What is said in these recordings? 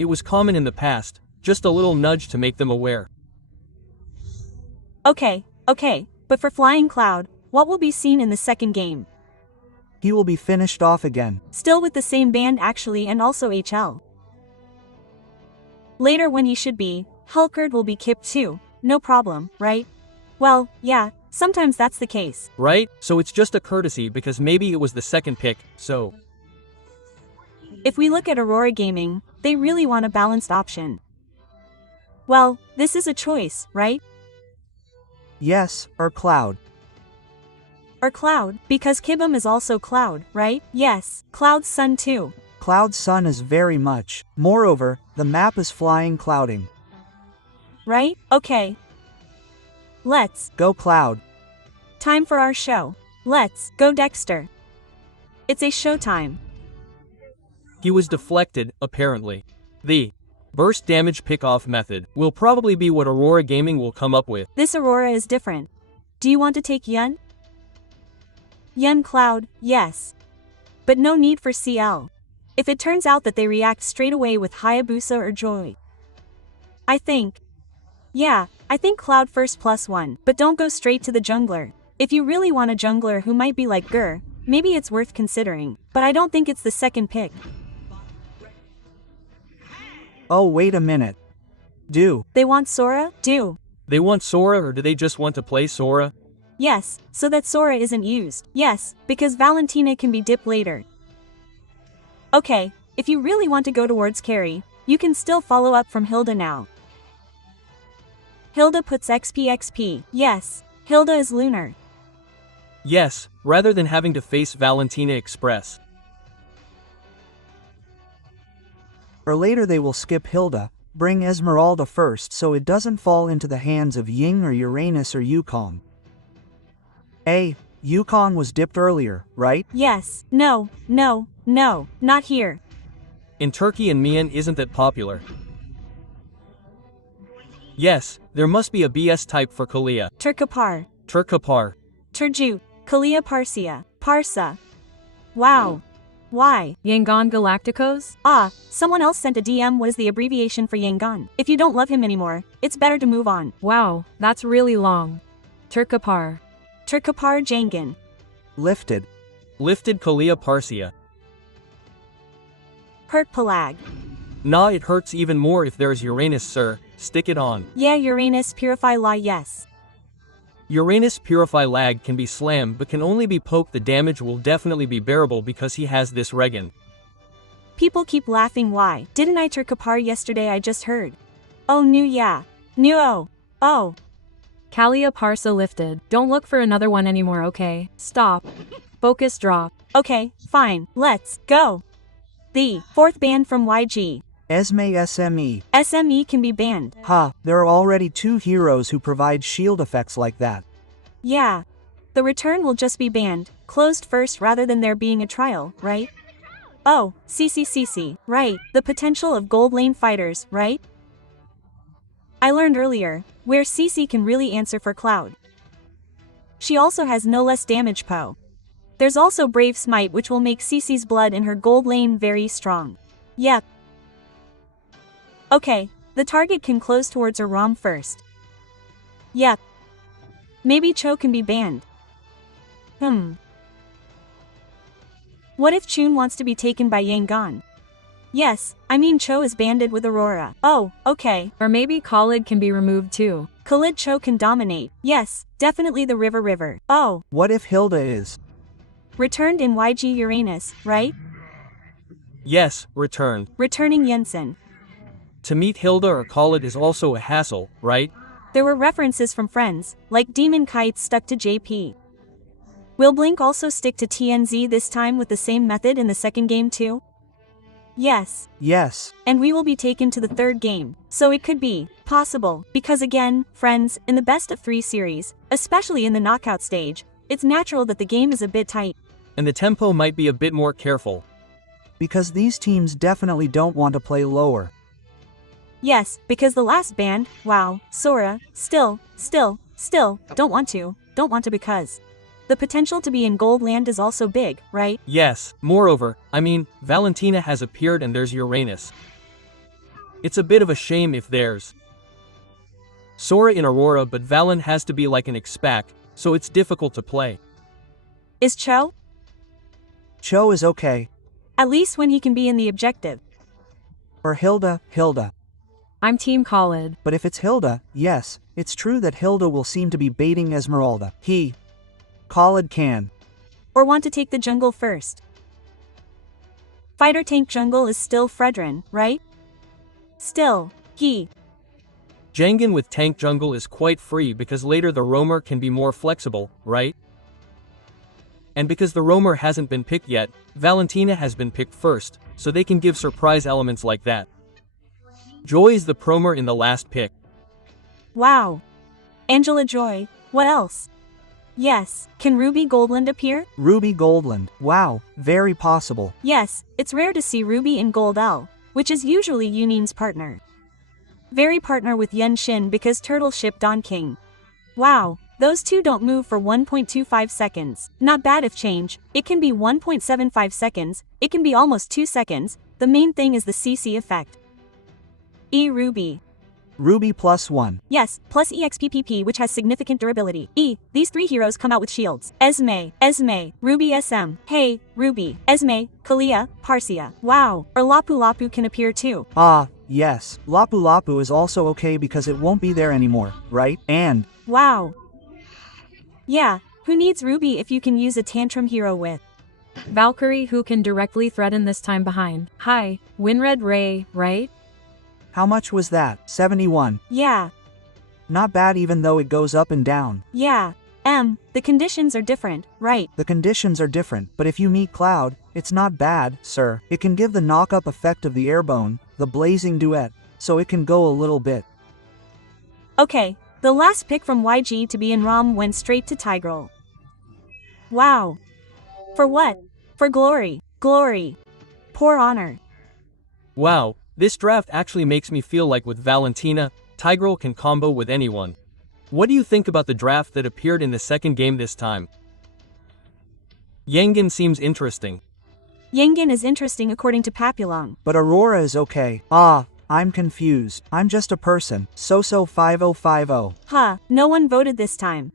It was common in the past, just a little nudge to make them aware. Okay, but for Flying Cloud, what will be seen in the second game? He will be finished off again. Still with the same band actually, and also HL. Later when he should be, Hulkard will be kipped too, no problem, right? Well, yeah, sometimes that's the case. Right? So it's just a courtesy because maybe it was the second pick, so... If we look at auroragaming, they really want a balanced option. Well, this is a choice, right? Yes, or Cloud. Or Cloud, because Kibum is also Cloud, right? Yes, Cloud's son too. Cloud's son is very much. Moreover, the map is flying clouding. Right? Okay. Let's go Cloud. Time for our show. Let's go Dexter. It's a showtime. He was deflected, apparently. The burst damage pickoff method will probably be what auroragaming will come up with. This Aurora is different. Do you want to take Yun? Yun Cloud, yes. But no need for CL. If it turns out that they react straight away with Hayabusa or Joy. I think Cloud first +1, but don't go straight to the jungler. If you really want a jungler who might be like Gur, maybe it's worth considering, but I don't think it's the second pick. Oh wait a minute. Do they want Sora? Do they want Sora, or do they just want to play Sora? Yes, so that Sora isn't used. Yes, because Valentina can be dipped later. Okay, if you really want to go towards carry, you can still follow up from Hilda now. Hilda puts XP. Yes, Hilda is lunar. Yes, rather than having to face Valentina Express. Or later they will skip Hilda, bring Esmeralda first so it doesn't fall into the hands of Ying or Uranus or Yukong. Yukong was dipped earlier, right? Yes, no, not here. In Turkey and Mian isn't that popular. Yes, there must be a BS type for Kalia. Turkapar. Turju. Kalia Parsia. Parsa. Wow. Why? YANGON GALACTICOS? Ah, someone else sent a DM. What is the abbreviation for Yangon? If you don't love him anymore, it's better to move on. Wow, that's really long. Turkapar Jangan. Lifted Kalia Parsia. Hurt Palag. Nah, it hurts even more if there's Uranus, sir. Stick it on. Yeah, Uranus Purify La, yes. Uranus Purify Lag can be slammed but can only be poked. The damage will definitely be bearable because he has this Regan. People keep laughing. Why? Didn't I Turkapar yesterday? I just heard. Oh, oh. Kalia Parsa lifted. Don't look for another one anymore, okay? Stop. Focus drop. Okay, fine, let's go. The fourth ban from YG. Esme SME. SME can be banned. There are already 2 heroes who provide shield effects like that. Yeah. The return will just be banned, closed first rather than there being a trial, right? Oh, CC, right, the potential of gold lane fighters, right? I learned earlier, where CC can really answer for Cloud. She also has no less damage Po. There's also Brave Smite which will make CC's blood in her gold lane very strong. Yep. Okay, the target can close towards her ROM first. Yep. Maybe Cho can be banned. What if Chun wants to be taken by Yangon? Yes, I mean Cho is banded with Aurora. Oh, okay. Or maybe Khalid can be removed too. Khalid Cho can dominate. Yes, definitely the River. Oh. What if Hilda is returned in YG Uranus, right? Yes, returned. Returning Jensen. To meet Hilda or Khalid is also a hassle, right? There were references from friends, like Demon Kites stuck to JP. Will Blink also stick to TNZ this time with the same method in the second game too? Yes. And we will be taken to the third game, so it could be possible, because again, friends, in the best of 3 series, especially in the knockout stage, it's natural that the game is a bit tight. And the tempo might be a bit more careful. Because these teams definitely don't want to play lower. Yes, because the last band, wow, Sora, still, don't want to because the potential to be in Gold Land is also big, right? Yes, moreover, I mean, Valentina has appeared and there's Uranus. It's a bit of a shame if there's Sora in Aurora, but Valen has to be like an expac, so it's difficult to play. Is Cho? Cho is okay. At least when he can be in the objective. Or Hilda. I'm Team Khalid. But if it's Hilda, yes, it's true that Hilda will seem to be baiting Esmeralda. Khalid can. Or want to take the jungle first. Fighter tank jungle is still Fredrin, right? Still, Yangon with tank jungle is quite free because later the roamer can be more flexible, right? And because the roamer hasn't been picked yet, Valentina has been picked first, so they can give surprise elements like that. Joy is the promer in the last pick. Wow. Angela Joy, what else? Yes, can Ruby Goldland appear? Ruby Goldland, wow, very possible. Yes, it's rare to see Ruby in Gold L, which is usually Yunin's partner. Very partner with Yun Shin because Turtle Ship Don King. Wow, those two don't move for 1.25 seconds. Not bad if change, it can be 1.75 seconds, it can be almost 2 seconds, the main thing is the CC effect. Ruby. Ruby +1. Yes, plus EXPPP which has significant durability. These three heroes come out with shields. Esme, Ruby SM, hey, Ruby, Esme, Kalia, Parsia. Wow, or Lapu Lapu can appear too. Yes, Lapu Lapu is also okay because it won't be there anymore, right? And wow. Yeah, who needs Ruby if you can use a tantrum hero with Valkyrie, who can directly threaten this time behind. Hi, Winred Ray, right? how much was that? 71. Yeah, Not bad even though it goes up and down. yeah. The conditions are different, right? The conditions are different, but if you meet Cloud, it's not bad, sir. It can give the knock-up effect of the Airbone, the Blazing Duet, so it can go a little bit. Okay, the last pick from YG to be in ROM went straight to Tigreal. Wow. For what? For glory. Poor honor. Wow, this draft actually makes me feel like with Valentina, Tigreal can combo with anyone. What do you think about the draft that appeared in the second game this time? Yangon seems interesting. Yangon is interesting according to Papillon. But Aurora is okay. I'm confused. I'm just a person. So 5050. No one voted this time.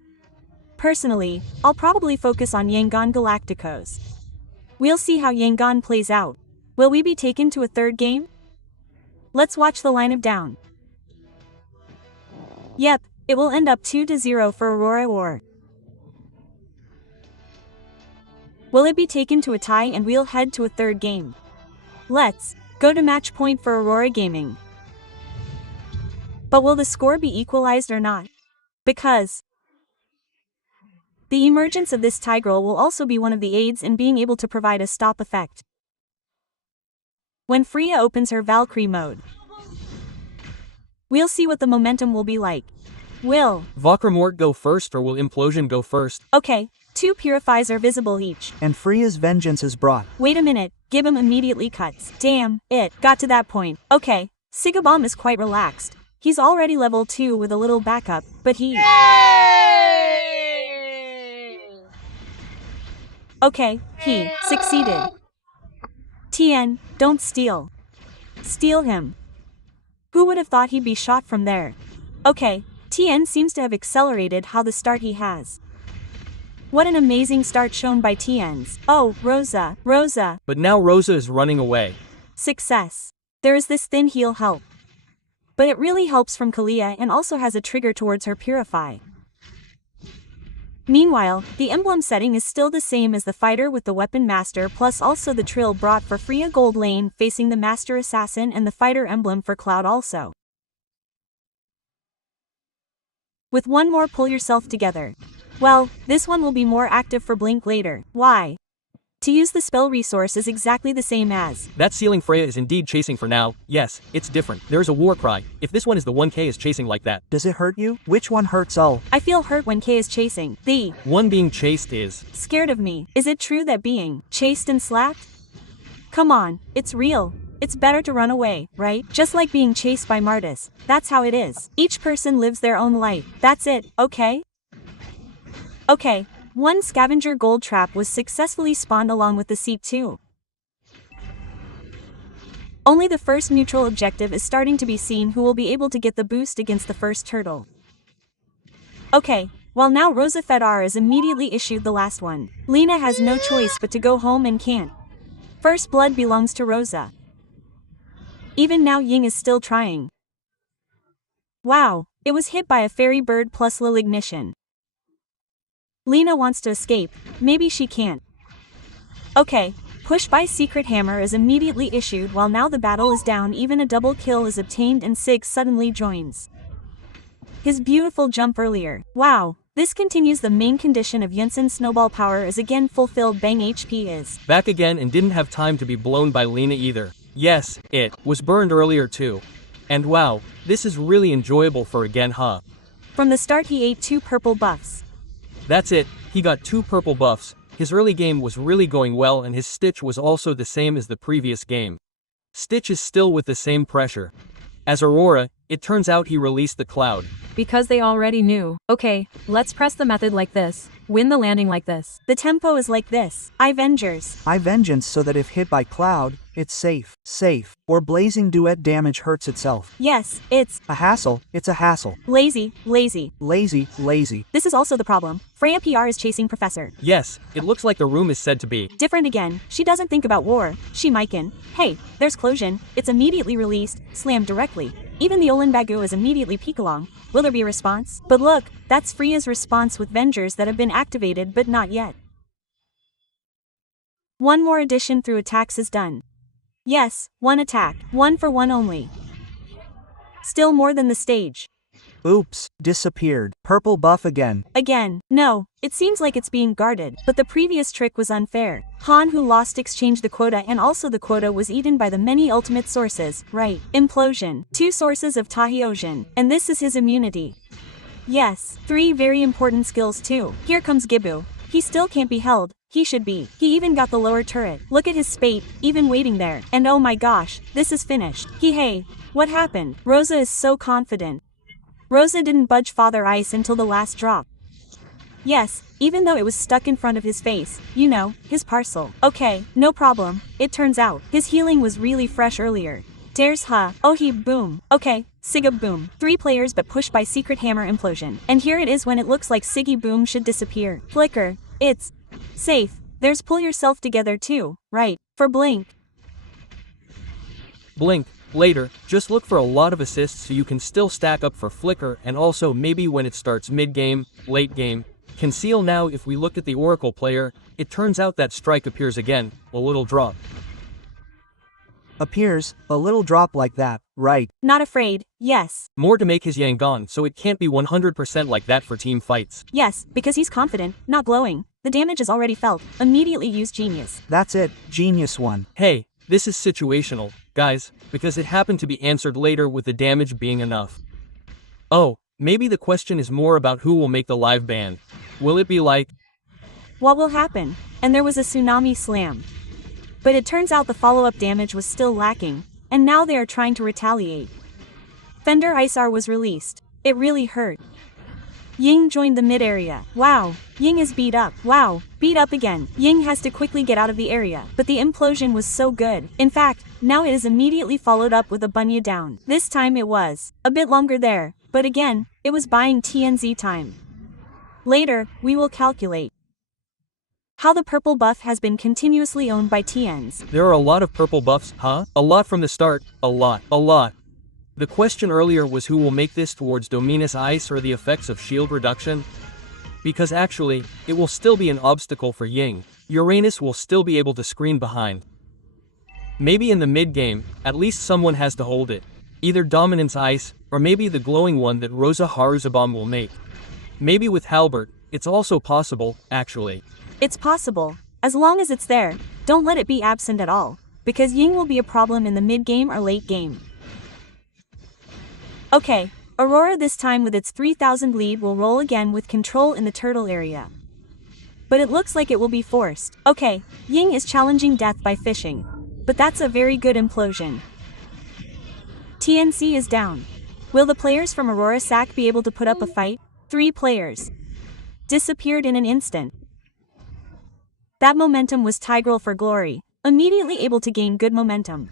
Personally, I'll probably focus on YANGON GALACTICOS. We'll see how YANGON plays out. Will we be taken to a third game? Let's watch the lineup down. Yep, it will end up 2-0 for Aurora or will it be taken to a tie and we'll head to a third game? Let's go to match point for auroragaming. But will the score be equalized or not? Because the emergence of this Tigreal will also be one of the aids in being able to provide a stop effect. When Freya opens her Valkyrie mode, we'll see what the momentum will be like. Will Vokramort go first or will Implosion go first? Okay, 2 purifies are visible each. And Freya's vengeance is brought. Wait a minute, Gibbon immediately cuts. Damn, it got to that point. Okay, Sigabom is quite relaxed. He's already level 2 with a little backup, but he... Okay, he succeeded. Tien, don't steal. Steal him. Who would have thought he'd be shot from there? Okay, Tien seems to have accelerated how the start he has. What an amazing start shown by Tien's. Oh, Rosa. But now Rosa is running away. Success. There is this thin heal help. But it really helps from Kalia and also has a trigger towards her Purify. Meanwhile, the emblem setting is still the same as the fighter with the weapon master plus also the trill brought for Freya Gold Lane facing the master assassin and the fighter emblem for Cloud also. With one more pull yourself together. Well, this one will be more active for Blink later. Why? To use the spell resource is exactly the same as. That ceiling Freya is indeed chasing for now. Yes, it's different. There is a war cry. If this one is the one K is chasing like that. Does it hurt you? Which one hurts? Oh. I feel hurt when K is chasing. The one being chased is scared of me. Is it true that being chased and slapped? Come on, it's real. It's better to run away, right? Just like being chased by Martis. That's how it is. Each person lives their own life. That's it, okay? Okay. One scavenger gold trap was successfully spawned along with the seat too. Only the first neutral objective is starting to be seen, who will be able to get the boost against the first turtle. Okay, well now Rosa Fedar is immediately issued the last one. Lena has no choice but to go home and can't. First blood belongs to Rosa. Even now Ying is still trying. Wow, it was hit by a fairy bird plus little ignition. Lena wants to escape, maybe she can't. Okay, push by secret hammer is immediately issued while now the battle is down, even a double kill is obtained and Sig suddenly joins. His beautiful jump earlier. Wow, this continues the main condition of Yunsen's snowball power is again fulfilled. Bang HP is back again and didn't have time to be blown by Lena either. Yes, it was burned earlier too. And wow, this is really enjoyable for again, huh? From the start he ate 2 purple buffs. That's it, he got 2 purple buffs. His early game was really going well and his Stitch was also the same as the previous game. Stitch is still with the same pressure. As Aurora, it turns out he released the cloud. Because they already knew. Okay, let's press the method like this. Win the landing like this. The tempo is like this. I vengeance so that if hit by cloud, it's safe. Or blazing duet damage hurts itself. Yes, it's a hassle. Lazy. This is also the problem. Freya PR is chasing Professor. Yes, it looks like the room is said to be different again. She doesn't think about war. She Mikan. Hey, there's Closion. It's immediately released, slammed directly. Even the Olin Bagu is immediately peek along. Will there be a response? But look, that's Freya's response with Vengers that have been activated but not yet. One more addition through attacks is done. Yes, 1 attack, 1 for 1 only. Still more than the stage. Oops, disappeared. Purple buff again. No, it seems like it's being guarded, but the previous trick was unfair. Han who lost exchanged the quota and also the quota was eaten by the many ultimate sources, right? Implosion, 2 sources of Tahyojin, and this is his immunity. Yes, 3 very important skills too. Here comes Gibu. He still can't be held. He should be. He even got the lower turret. Look at his spate, even waiting there. And oh my gosh, this is finished. Hey, what happened? Rosa is so confident. Rosa didn't budge Father Ice until the last drop. Yes, even though it was stuck in front of his face, you know, his parcel. Okay, no problem. It turns out, his healing was really fresh earlier. Dares oh he boom. Okay, Siga boom. 3 players but pushed by secret hammer implosion. And here it is when it looks like Siggy boom should disappear. Flicker, it's safe. There's pull yourself together too, right? For Blink. Later, just look for a lot of assists so you can still stack up for Flicker and also maybe when it starts mid-game, late game. Conceal now. If we look at the Oracle player, it turns out that strike appears again, a little drop. Appears, a little drop like that, right? Not afraid, yes. More to make his Yangon, so it can't be 100% like that for team fights. Yes, because he's confident, not glowing. The damage is already felt. Immediately use Genius. That's it, Genius one. Hey, this is situational, guys, because it happened to be answered later with the damage being enough. Oh, maybe the question is more about who will make the live ban. Will it be like, what will happen? And there was a tsunami slam. But it turns out the follow-up damage was still lacking, and now they are trying to retaliate. Fender Isar was released. It really hurt. Ying joined the mid area. Wow, Ying is beat up. Wow, beat up again. Ying has to quickly get out of the area, but the implosion was so good. In fact, now it is immediately followed up with a bunya down. This time it was a bit longer there, but again, it was buying TNZ time. Later, we will calculate how the purple buff has been continuously owned by TNs. There are a lot of purple buffs, huh? A lot from the start, a lot. The question earlier was who will make this towards Dominus Ice or the effects of shield reduction? Because actually, it will still be an obstacle for Ying. Uranus will still be able to screen behind. Maybe in the mid-game, at least someone has to hold it. Either Dominance Ice, or maybe the glowing one that Rosa Haruzabam will make. Maybe with Halbert, it's also possible, actually. It's possible. As long as it's there, don't let it be absent at all, because Ying will be a problem in the mid-game or late game. Okay, Aurora this time with its 3000 lead will roll again with control in the turtle area. But it looks like it will be forced. Okay, Ying is challenging death by fishing. But that's a very good implosion. TNC is down. Will the players from Aurora SAC be able to put up a fight? 3 players disappeared in an instant. That momentum was Tigreal for glory, immediately able to gain good momentum.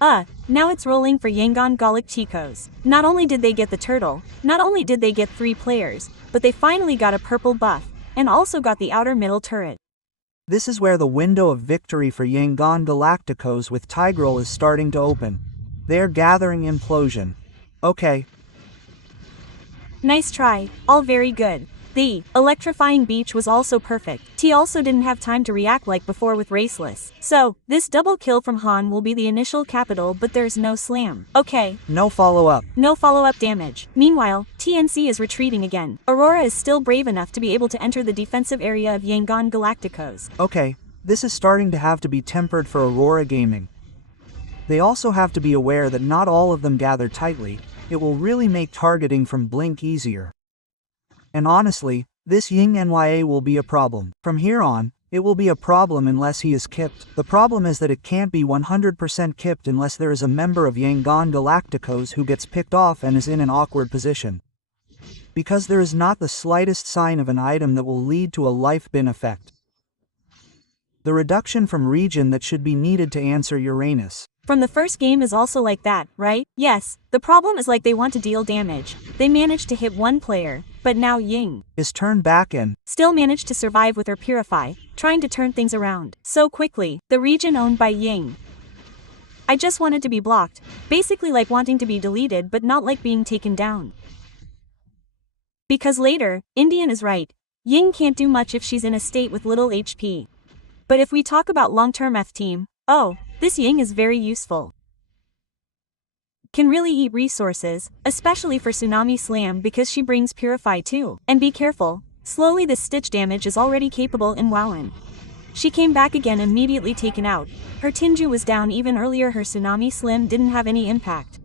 Now it's rolling for YANGON GALACTICOS. Not only did they get the turtle, not only did they get 3 players, but they finally got a purple buff, and also got the outer middle turret. This is where the window of victory for YANGON GALACTICOS with Tigreal is starting to open. They're gathering implosion. Okay. Nice try, all very good. The electrifying beach was also perfect. T also didn't have time to react like before with Raceless. So, this double kill from Han will be the initial capital, but there's no slam. Okay. No follow-up. No follow-up damage. Meanwhile, TNC is retreating again. Aurora is still brave enough to be able to enter the defensive area of YANGON GALACTICOS. Okay, this is starting to have to be tempered for auroragaming. They also have to be aware that not all of them gather tightly. It will really make targeting from Blink easier. And honestly, this Ying NYA will be a problem. From here on, it will be a problem unless he is kipped. The problem is that it can't be 100% kipped unless there is a member of YANGON GALACTICOS who gets picked off and is in an awkward position. Because there is not the slightest sign of an item that will lead to a life bin effect. The reduction from region that should be needed to answer Uranus. From the first game is also like that, right? Yes, the problem is like they want to deal damage. They managed to hit 1 player, but now Ying is turned back and still managed to survive with her Purify, trying to turn things around so quickly. The region owned by Ying. I just wanted to be blocked, basically like wanting to be deleted but not like being taken down. Because later, Indian is right. Ying can't do much if she's in a state with little HP. But if we talk about long-term F team, oh, this Ying is very useful. Can really eat resources, especially for Tsunami Slam because she brings Purify too. And be careful, slowly the stitch damage is already capable in Wowan. She came back again immediately taken out. Her Tinju was down even earlier, her Tsunami Slam didn't have any impact.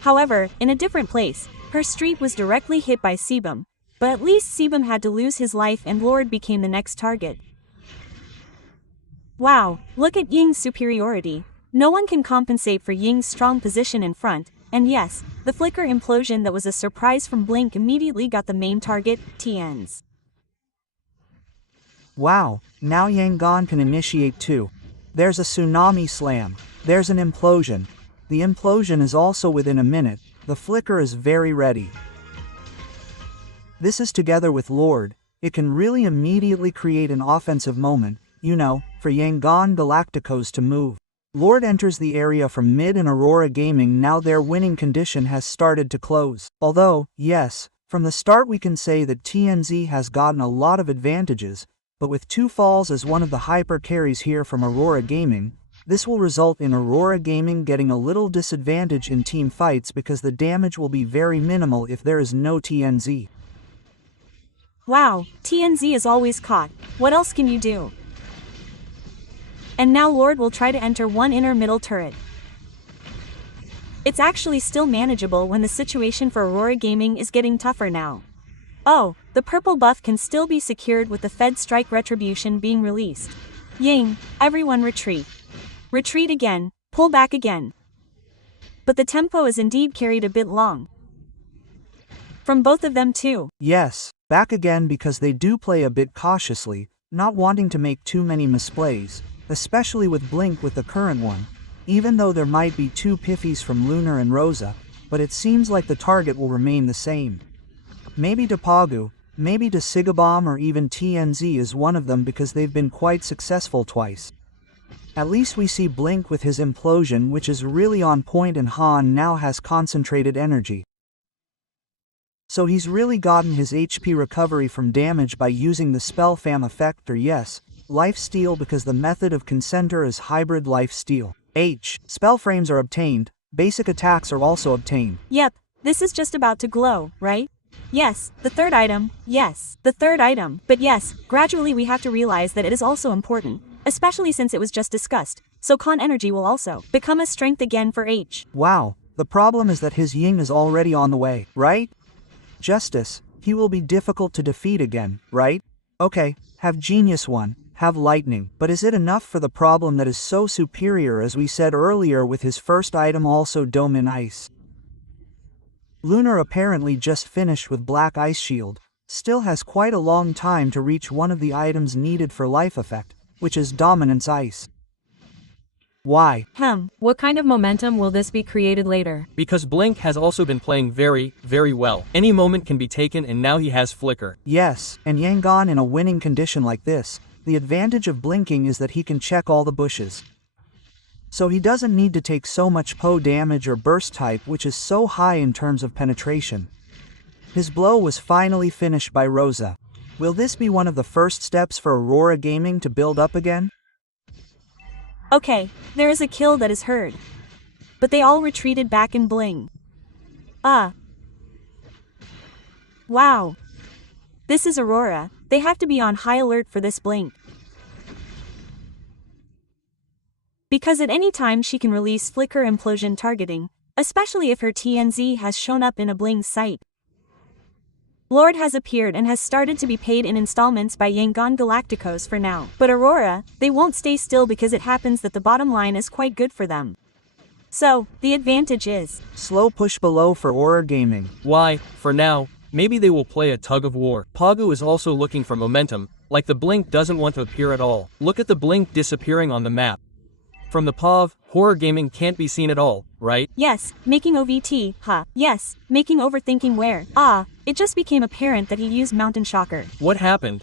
However, in a different place, her street was directly hit by Sebum, but at least Sebum had to lose his life and Lord became the next target. Wow, look at Ying's superiority. No one can compensate for Ying's strong position in front, and yes, the flicker implosion that was a surprise from Blink immediately got the main target, TNs. Wow, now YANGON can initiate too. There's a Tsunami Slam. There's an implosion. The implosion is also within a minute. The flicker is very ready. This is together with Lord. It can really immediately create an offensive moment, you know, for YANGON GALACTICOS to move. Lord enters the area from mid and auroragaming. Now their winning condition has started to close. Although, yes, from the start we can say that TNZ has gotten a lot of advantages, but with 2 falls as one of the hyper carries here from auroragaming, this will result in auroragaming getting a little disadvantage in team fights because the damage will be very minimal if there is no TNZ. Wow, TNZ is always caught. What else can you do? And now Lord will try to enter 1 inner middle turret. It's actually still manageable when the situation for auroragaming is getting tougher now. Oh, the purple buff can still be secured with the Fed Strike Retribution being released. Ying, everyone retreat. Retreat again, pull back again. But the tempo is indeed carried a bit long. From both of them too. Yes, back again because they do play a bit cautiously, not wanting to make too many misplays. Especially with Blink with the current one, even though there might be 2 piffies from Lunar and Rosa, but it seems like the target will remain the same. Maybe Depagu, maybe Desigabomb or even TNZ is one of them because they've been quite successful twice. At least we see Blink with his implosion which is really on point and Han now has concentrated energy. So he's really gotten his HP recovery from damage by using the spell fam effect or yes, life steal because the method of Concenter is hybrid life steal. Spell frames are obtained, basic attacks are also obtained. Yep, this is just about to glow, right? Yes, the third item, yes, the third item, but yes, gradually we have to realize that it is also important, especially since it was just discussed, so con energy will also become a strength again for H. Wow, the problem is that his Ying is already on the way, right? Justice, he will be difficult to defeat again, right? Okay, have Genius 1. Have lightning, but is it enough for the problem that is so superior as we said earlier with his first item also Dome in Ice? Lunar apparently just finished with Black Ice Shield, still has quite a long time to reach one of the items needed for life effect, which is Dominance Ice. Why? What kind of momentum will this be created later? Because Blink has also been playing very, very well. Any moment can be taken and now he has Flicker. Yes, and Yangon in a winning condition like this, the advantage of blinking is that he can check all the bushes. So he doesn't need to take so much PO damage or burst type, which is so high in terms of penetration. His blow was finally finished by Rosa. Will this be one of the first steps for Aurora Gaming to build up again? Okay, there is a kill that is heard. But they all retreated back in bling. Wow. This is Aurora, they have to be on high alert for this blink. Because at any time she can release flicker implosion targeting, especially if her TNZ has shown up in a bling sight. Lord has appeared and has started to be paid in installments by YANGON GALACTICOS for now. But Aurora, they won't stay still because it happens that the bottom line is quite good for them. So, the advantage is slow push below for Aurora Gaming. Why, for now, maybe they will play a tug of war. Pagu is also looking for momentum, like the blink doesn't want to appear at all. Look at the blink disappearing on the map. From the POV, Horror Gaming can't be seen at all, right? Yes, making OVT, yes, making overthinking where. It just became apparent that he used Mountain Shocker. What happened?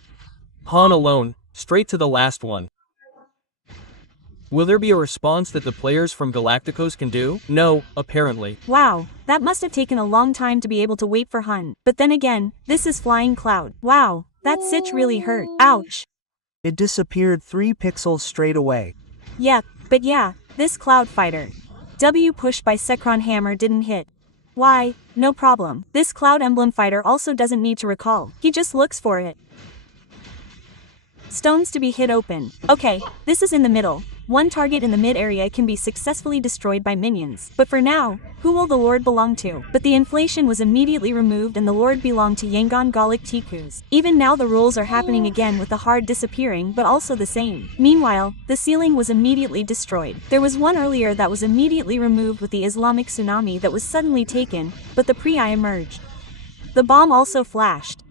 Han alone, straight to the last one. Will there be a response that the players from Galacticos can do? No, apparently. Wow, that must have taken a long time to be able to wait for Han. But then again, this is Flying Cloud. Wow, that sitch really hurt. Ouch. It disappeared 3 pixels straight away. Yep, but yeah, this Cloud Fighter. W push by Sekron Hammer didn't hit. Why, no problem. This Cloud Emblem Fighter also doesn't need to recall. He just looks for it. Stones to be hit open. Okay, this is in the middle. One target in the mid area can be successfully destroyed by minions. But for now, who will the Lord belong to? But the inflation was immediately removed and the Lord belonged to YANGON GALACTICOS. Even now the rules are happening again with the hard disappearing but also the same. Meanwhile, the ceiling was immediately destroyed. There was one earlier that was immediately removed with the Islamic tsunami that was suddenly taken, but the Priya emerged. The bomb also flashed.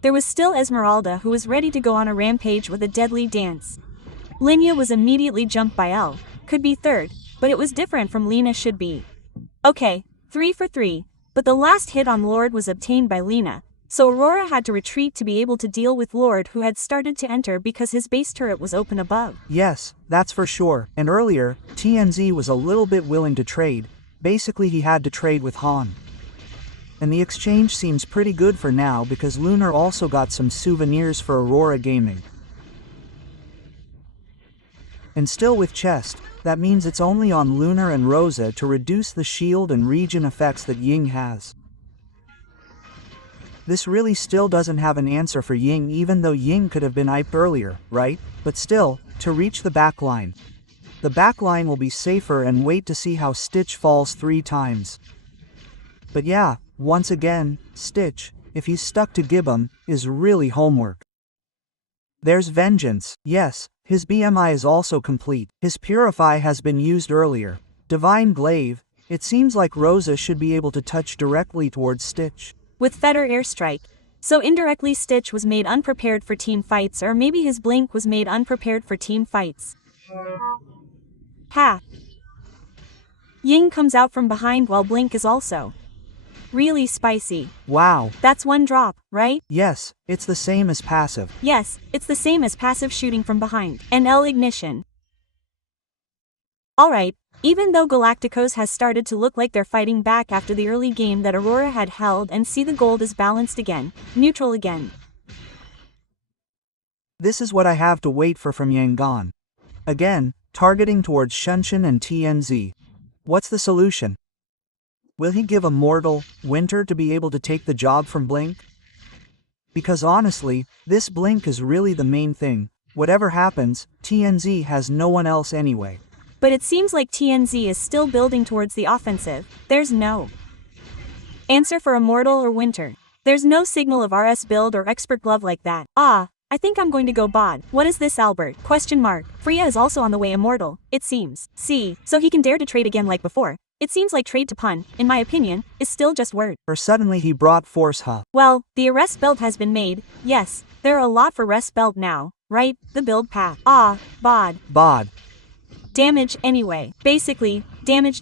There was still Esmeralda who was ready to go on a rampage with a deadly dance. Linya was immediately jumped by L. Could be third, but it was different from Lena should be. Okay, 3 for 3, but the last hit on Lord was obtained by Lena, so Aurora had to retreat to be able to deal with Lord who had started to enter because his base turret was open above. Yes, that's for sure, and earlier, TNZ was a little bit willing to trade, basically he had to trade with Han. And the exchange seems pretty good for now because Lunar also got some souvenirs for Aurora Gaming. And still with chest, that means it's only on Lunar and Rosa to reduce the shield and region effects that Ying has. This really still doesn't have an answer for Ying even though Ying could have been hyped earlier, right? But still, to reach the backline. The backline will be safer and wait to see how Stitch falls 3 times. But yeah, once again, Stitch, if he's stuck to Gibbon, is really homework. There's Vengeance, yes, his BMI is also complete. His Purify has been used earlier. Divine Glaive, it seems like Rosa should be able to touch directly towards Stitch. With Fetter Airstrike. So indirectly Stitch was made unprepared for team fights or maybe his blink was made unprepared for team fights. Ha! Ying comes out from behind while blink is also. Really spicy. Wow. That's 1 drop, right? Yes, it's the same as passive. Yes, it's the same as passive shooting from behind. And L ignition. Alright, even though Galacticos has started to look like they're fighting back after the early game that Aurora had held and see the gold is balanced again, neutral again. This is what I have to wait for from Yangon. Again, targeting towards Shunshin and TNZ. What's the solution? Will he give Immortal, Winter to be able to take the job from Blink? Because honestly, this Blink is really the main thing. Whatever happens, TNZ has no one else anyway. But it seems like TNZ is still building towards the offensive. There's no answer for Immortal or Winter. There's no signal of RS build or expert glove like that. I think I'm going to go bod. What is this Albert? Question mark. Freya is also on the way Immortal, it seems. See, so he can dare to trade again like before. It seems like trade to pun, in my opinion, is still just word. Or suddenly he brought Force Huh. Well, the arrest belt has been made. Yes, there are a lot for rest belt now, right? The build path. Bod. Bod. Damage anyway. Basically, damage.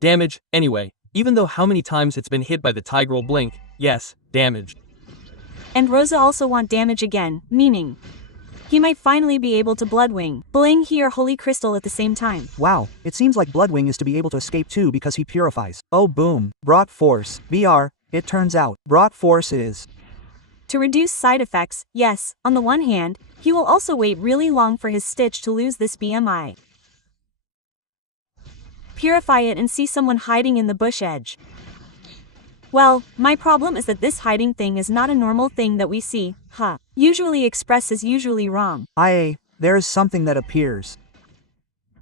Damage, anyway. Even though how many times it's been hit by the Tigreal blink, yes, damage. And Rosa also want damage again, meaning he might finally be able to Bloodwing, Bling here Holy Crystal at the same time. Wow, it seems like Bloodwing is to be able to escape too because he purifies. Oh boom, brought force, VR, it turns out, brought force is to reduce side effects. Yes, on the one hand, he will also wait really long for his Stitch to lose this BMI. Purify it and see someone hiding in the bush edge. Well, my problem is that this hiding thing is not a normal thing that we see, huh? Usually express is usually wrong. There is something that appears.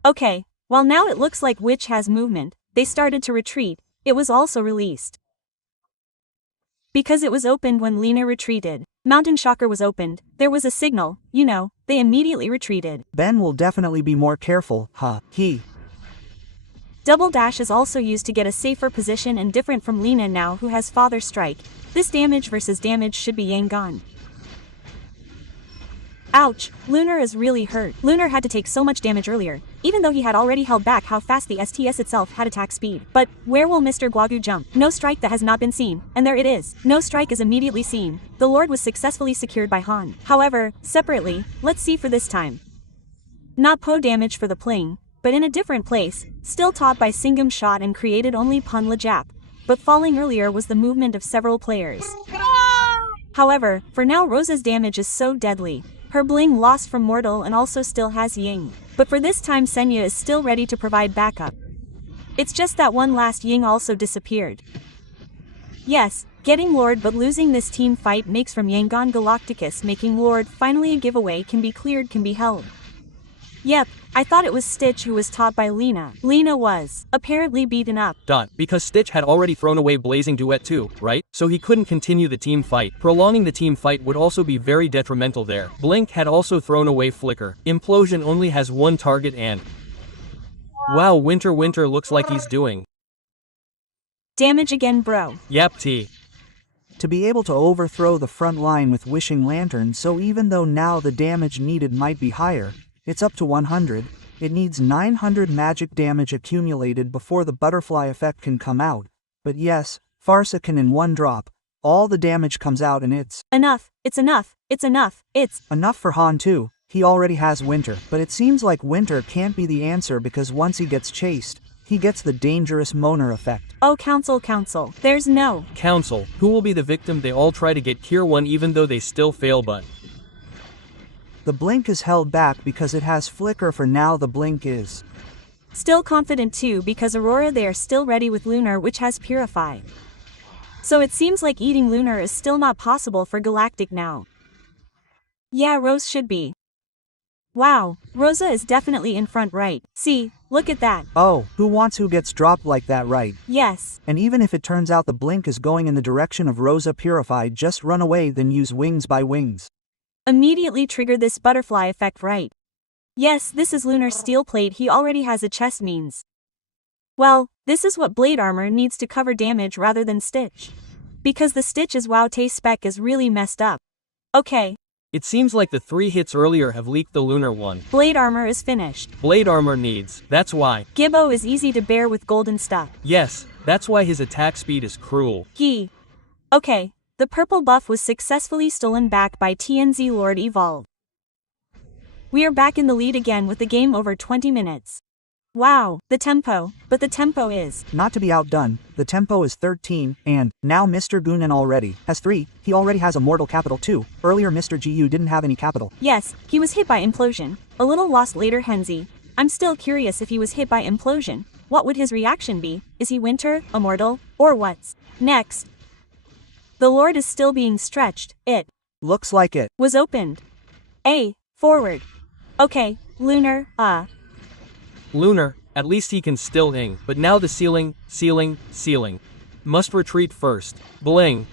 Okay, well now it looks like Witch has movement, they started to retreat, it was also released. Because it was opened when Lena retreated. Mountain Shocker was opened, there was a signal, you know, they immediately retreated. Ben will definitely be more careful, huh? Double Dash is also used to get a safer position and different from Lena now who has Father Strike. This damage versus damage should be Yangon. Ouch, Lunar is really hurt. Lunar had to take so much damage earlier, even though he had already held back how fast the STS itself had attack speed. But, where will Mr. Guagu jump? No strike that has not been seen, and there it is. No strike is immediately seen. The Lord was successfully secured by Han. However, separately, let's see for this time. Not Po damage for the pling, but in a different place, still taught by Singam shot and created only Pun Lajap. But falling earlier was the movement of several players. However, for now Rosa's damage is so deadly. Her bling lost from Mortal and also still has Ying. But for this time Senya is still ready to provide backup. It's just that one last Ying also disappeared. Yes, getting Lord but losing this team fight makes from YANGON GALACTICOS making Lord finally a giveaway can be cleared can be held. Yep, I thought it was Stitch who was taught by Lena. Lena was apparently beaten up. Because Stitch had already thrown away Blazing Duet too, right? So he couldn't continue the team fight. Prolonging the team fight would also be very detrimental there. Blink had also thrown away Flicker. Implosion only has one target and... Wow, Winter looks like he's doing damage again, bro. Yep, T. To be able to overthrow the front line with Wishing Lantern, so even though now the damage needed might be higher, it's up to 100, it needs 900 magic damage accumulated before the butterfly effect can come out. But yes, Farsa can in one drop, all the damage comes out and it's enough, it's enough, it's enough, it's enough for Han too. He already has Winter, but it seems like Winter can't be the answer because once he gets chased, he gets the dangerous Moaner effect. Oh Council, there's no Council. Who will be the victim? They all try to get Cure 1 even though they still fail but... The blink is held back because it has Flicker for now. The blink is still confident too because Aurora they are still ready with Lunar which has Purify. So it seems like eating Lunar is still not possible for Galactic now. Yeah, Rose should be. Wow, Rosa is definitely in front right. See, look at that. Oh, who gets dropped like that, right? Yes. And even if it turns out the blink is going in the direction of Rosa Purified, just run away then use Wings by Wings. Immediately trigger this butterfly effect right. Yes, this is Lunar Steel Plate he already has a chest means. Well, this is what Blade Armor needs to cover damage rather than Stitch. Because the Stitch's WoW Taste spec is really messed up. Okay. It seems like the 3 hits earlier have leaked the Lunar one. Blade Armor is finished. Blade Armor needs, that's why. Gibbo is easy to bear with golden stuff. Yes, that's why his attack speed is cruel. Okay. The purple buff was successfully stolen back by TNZ Lord Evolve. We are back in the lead again with the game over 20 minutes. Wow, the tempo, but the tempo is not to be outdone. The tempo is 13, and now Mr. Goonan already has 3. He already has a mortal capital too. Earlier Mr. GU didn't have any capital. Yes, he was hit by Implosion. A little lost later Henzi. I'm still curious if he was hit by Implosion. What would his reaction be? Is he Winter, Immortal, or what's next? The Lord is still being stretched. It looks like it was opened. Forward. Okay, Lunar, Lunar, at least he can still ing, but now the ceiling. Must retreat first. Bling.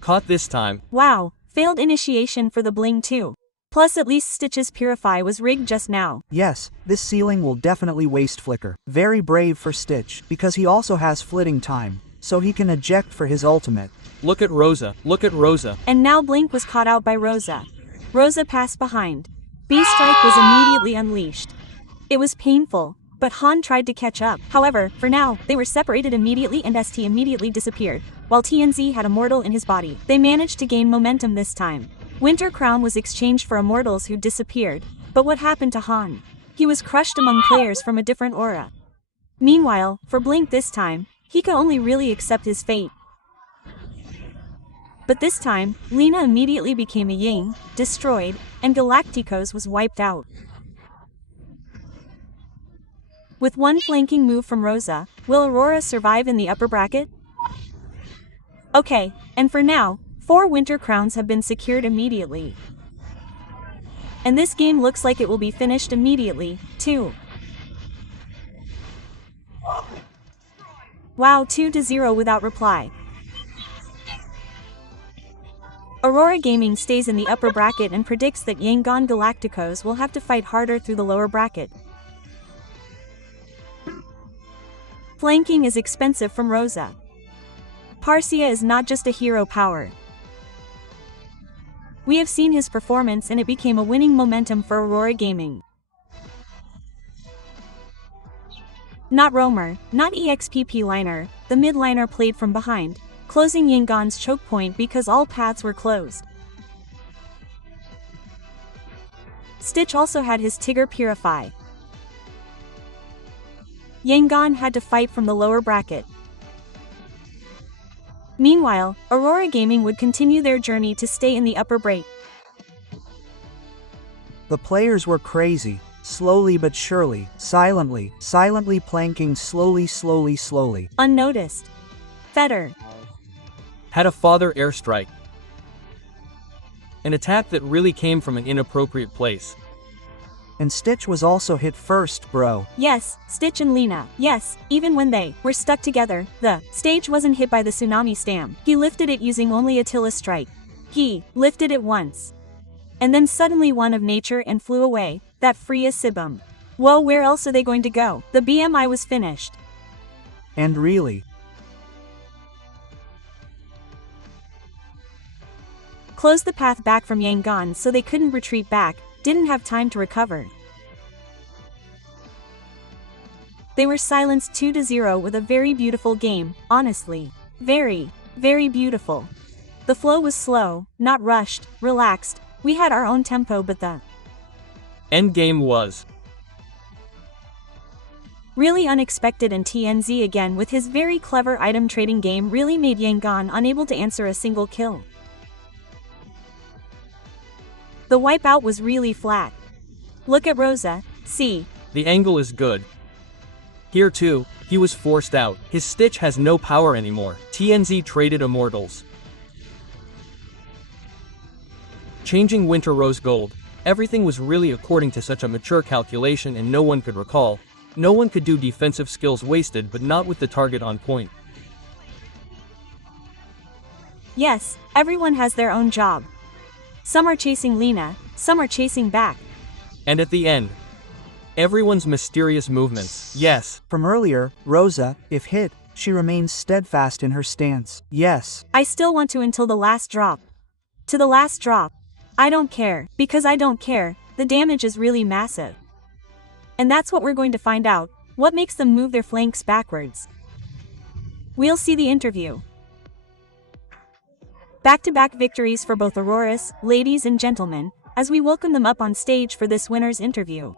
Caught this time. Wow, failed initiation for the bling too. Plus at least Stitch's Purify was rigged just now. Yes, this ceiling will definitely waste Flicker. Very brave for Stitch, because he also has flitting time, so he can eject for his ultimate. Look at Rosa. And now Blink was caught out by Rosa. Rosa passed behind. B-Strike was immediately unleashed. It was painful, but Han tried to catch up. However, for now, they were separated immediately and ST immediately disappeared, while TNZ had Immortal in his body. They managed to gain momentum this time. Winter Crown was exchanged for Immortals who disappeared, but what happened to Han? He was crushed among players from a different aura. Meanwhile, for Blink this time, he could only really accept his fate. But this time, Lena immediately became a Yang, destroyed, and Galacticos was wiped out. With one flanking move from Rosa, will Aurora survive in the upper bracket? Okay, and for now, 4 Winter Crowns have been secured immediately. And this game looks like it will be finished immediately, too. Wow, 2-0 without reply. AURORAgaming stays in the upper bracket and predicts that YANGON GALACTICOS will have to fight harder through the lower bracket. Flanking is expensive from Rosa. Parsia is not just a hero power. We have seen his performance and it became a winning momentum for AURORAgaming. Not Roamer, not EXPP liner, the mid liner played from behind, closing Yangon's choke point because all paths were closed. Stitch also had his Tigger Purify. Yangon had to fight from the lower bracket. Meanwhile, AURORAgaming would continue their journey to stay in the upper bracket. The players were crazy, slowly but surely, silently planking slowly. Unnoticed. Fetter Had a father airstrike. An attack that really came from an inappropriate place. And Stitch was also hit first, bro. Yes, Stitch and Lena. Yes, even when they were stuck together, the stage wasn't hit by the tsunami stam. He lifted it using only Attila strike. He lifted it once. And then suddenly one of nature and flew away, that Freya Sibum. Whoa, where else are they going to go? The BMI was finished. And really. Closed the path back from Yangon so they couldn't retreat back, didn't have time to recover. They were silenced 2-0 with a very beautiful game, honestly. Very, very beautiful. The flow was slow, not rushed, relaxed. We had our own tempo, but the endgame was really unexpected, and TNZ again with his very clever item trading game really made Yangon unable to answer a single kill. The wipeout was really flat. Look at Rosa, see. The angle is good. Here too, he was forced out. His Stitch has no power anymore. TNZ traded Immortals. Changing Winter Rose Gold. Everything was really according to such a mature calculation and no one could recall. No one could do defensive skills wasted but not with the target on point. Yes, everyone has their own job. Some are chasing Lena, some are chasing back. And at the end, everyone's mysterious movements. Yes. From earlier, Rosa, if hit, she remains steadfast in her stance. Yes. I still want to until the last drop. To the last drop. I don't care, because I don't care, the damage is really massive. And that's what we're going to find out, what makes them move their flanks backwards. We'll see the interview. Back-to-back victories for both Auroras, ladies and gentlemen, as we welcome them up on stage for this winner's interview.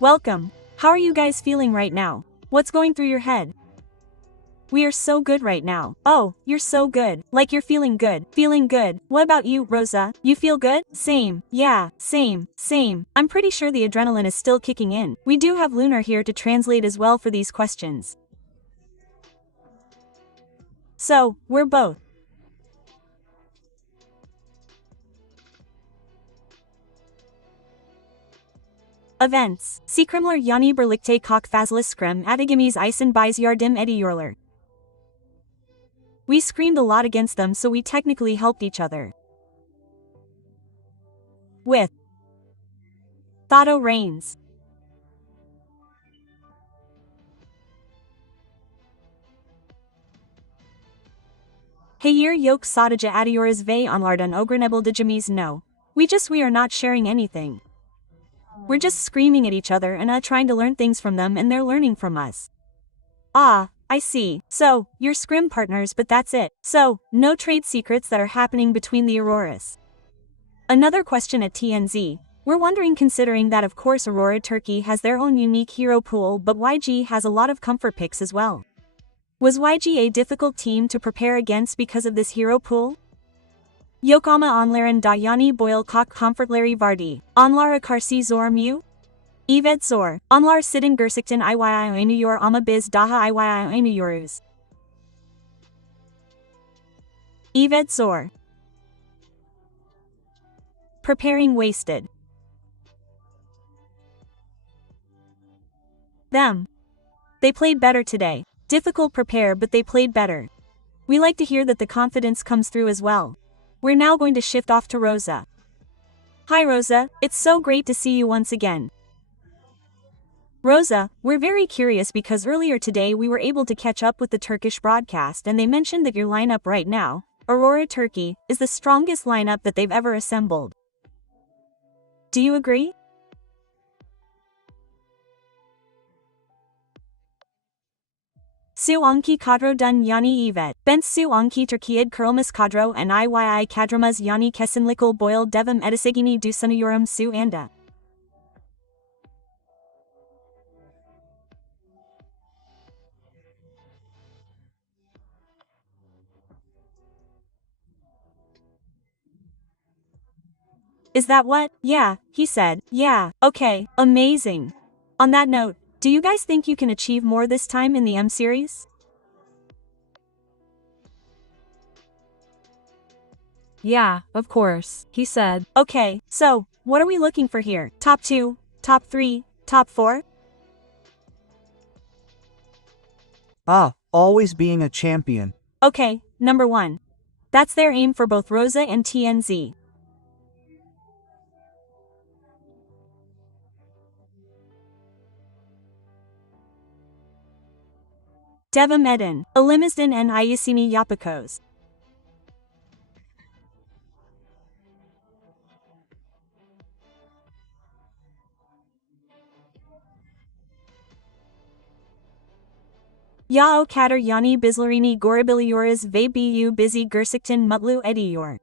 Welcome. How are you guys feeling right now? What's going through your head? We are so good right now. Oh, you're so good. Like you're feeling good. Feeling good. What about you, Rosa? You feel good? Same. Yeah, same. I'm pretty sure the adrenaline is still kicking in. We do have Lunar here to translate as well for these questions. So, we're both events. Sikrimler Yani Berlikte Kok Fazlaskrem Adagimis Isen Bys Yardim Ediyorler. We screamed a lot against them, so we technically helped each other. With Thotto Reigns. Hayir Yok Sadaja Adioras Ve Onlardan Ogrenebel Dijamis No. We are not sharing anything. We're just screaming at each other and trying to learn things from them and they're learning from us. Ah, I see. So, you're scrim partners but that's it. So, no trade secrets that are happening between the Auroras. Another question at TNZ. We're wondering, considering that of course auroraturkey has their own unique hero pool but YG has a lot of comfort picks as well. Was YG a difficult team to prepare against because of this hero pool? Yokama onlaren da yani boil kok comfortlary vardi, onlar akarsi zor mu? Eved zor, onlar sidin gersikten iyi oyunu yor ama biz daha iyi oyunu yoruz. Eved zor. Preparing wasted. Them. They played better today. Difficult prepare but they played better. We like to hear that the confidence comes through as well. We're now going to shift off to Rosa. Hi Rosa, it's so great to see you once again. Rosa, we're very curious because earlier today we were able to catch up with the Turkish broadcast and they mentioned that your lineup right now, auroraturkey, is the strongest lineup that they've ever assembled. Do you agree? Su anki kadro dun yani evet. Ben su anki Türkiye'de kırılmış kadro and iyi kadromuz yani kesinlikle boil devam edecegini düşünüyorum su anda. Is that what? Yeah, he said. Yeah, okay, amazing. On that note, do you guys think you can achieve more this time in the M series? Yeah, of course, he said. Okay, so, what are we looking for here? Top 2, top 3, top 4? Always being a champion. Okay, number 1. That's their aim for both Rosa and TNZ. Devam edin, elimizden en iyisini yapacağız. Ya o kadar yani bizlerini görebiliyoruz ve bu bizi gerçekten mutlu ediyor.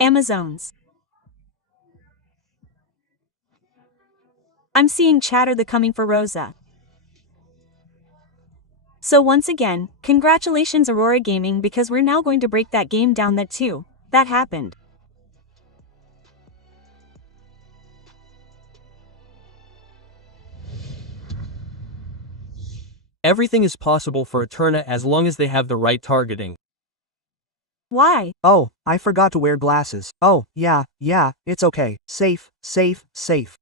Amazons. I'm seeing chatter the coming for Rosa. So once again, congratulations auroragaming because we're now going to break that game down that too. That happened. Everything is possible for Eterna as long as they have the right targeting. Why? Oh, I forgot to wear glasses. Oh, yeah, it's okay. Safe.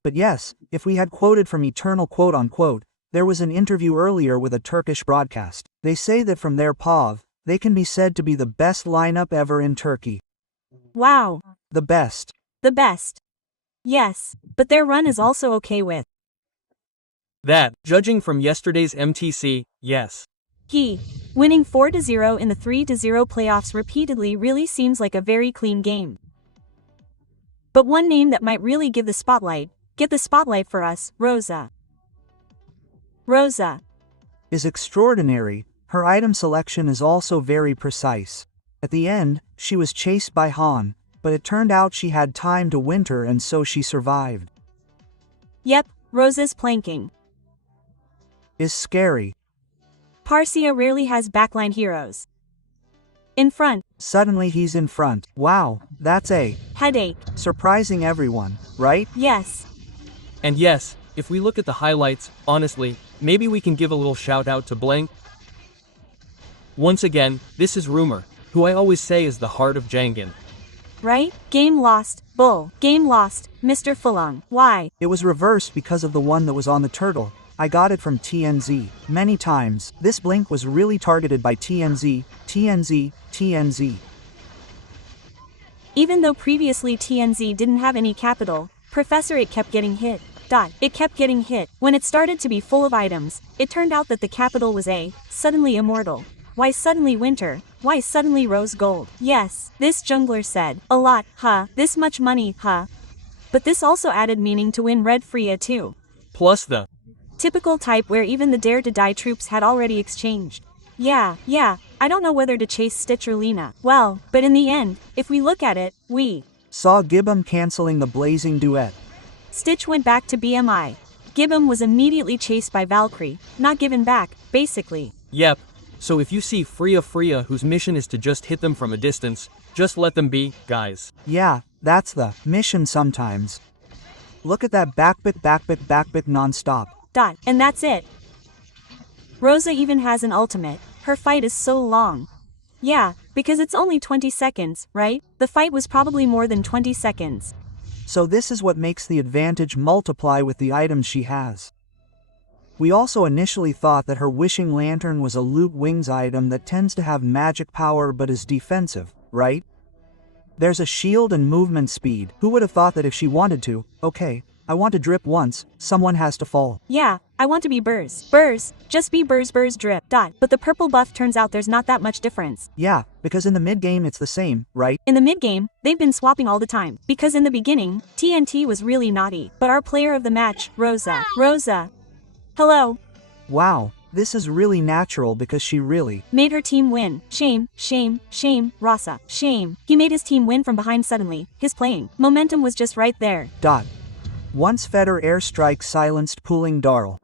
But yes, if we had quoted from Eternal quote-unquote, there was an interview earlier with a Turkish broadcast. They say that from their POV, they can be said to be the best lineup ever in Turkey. Wow. The best. The best. Yes, but their run is also okay with. That, judging from yesterday's MTC, yes. Winning 4-0 in the 3-0 playoffs repeatedly really seems like a very clean game. But one name that might really get the spotlight for us, Rosa. Rosa is extraordinary. Her item selection is also very precise. At the end, she was chased by Han, but it turned out she had time to winter and so she survived. Yep, Rosa's planking is scary. Parcia rarely has backline heroes. In front. Suddenly he's in front. Wow, that's a headache. Surprising everyone, right? Yes. And yes, if we look at the highlights, honestly, maybe we can give a little shout out to Blank. Once again, this is Rumor, who I always say is the heart of Jangan. Right? Game lost, bull. Game lost, Mr. Fulong. Why? It was reversed because of the one that was on the turtle. I got it from TNZ many times. This blink was really targeted by TNZ. Even though previously TNZ didn't have any capital, Professor it kept getting hit. It kept getting hit. When it started to be full of items, it turned out that the capital was suddenly immortal. Why suddenly winter? Why suddenly rose gold? Yes, this jungler said. A lot, huh? This much money, huh? But this also added meaning to win Red Freya too. Plus the Typical type where even the Dare to Die troops had already exchanged. Yeah, I don't know whether to chase Stitch or Lina. Well, but in the end, if we look at it, we saw Gibbum canceling the blazing duet. Stitch went back to BMI. Gibbum was immediately chased by Valkyrie, not given back, basically. Yep. So if you see Freya whose mission is to just hit them from a distance, just let them be, guys. Yeah, that's the mission sometimes. Look at that backbit non-stop. And that's it. Rosa even has an ultimate. Her fight is so long. Yeah, because it's only 20 seconds, right? The fight was probably more than 20 seconds. So this is what makes the advantage multiply with the items she has. We also initially thought that her Wishing Lantern was a Loot Wings item that tends to have magic power but is defensive, right? There's a shield and movement speed. Who would have thought that if she wanted to, okay, I want to drip once, someone has to fall. Yeah, I want to be Burrs. Burrs, just be Burrs drip. But the purple buff turns out there's not that much difference. Yeah, because in the mid-game it's the same, right? In the mid-game, they've been swapping all the time. Because in the beginning, TNT was really naughty. But our player of the match, Rosa. Hello. Wow, this is really natural because she really made her team win. Shame, Rosa. Shame. He made his team win from behind suddenly. His playing momentum was just right there. Once Feder airstrike silenced pooling Darl.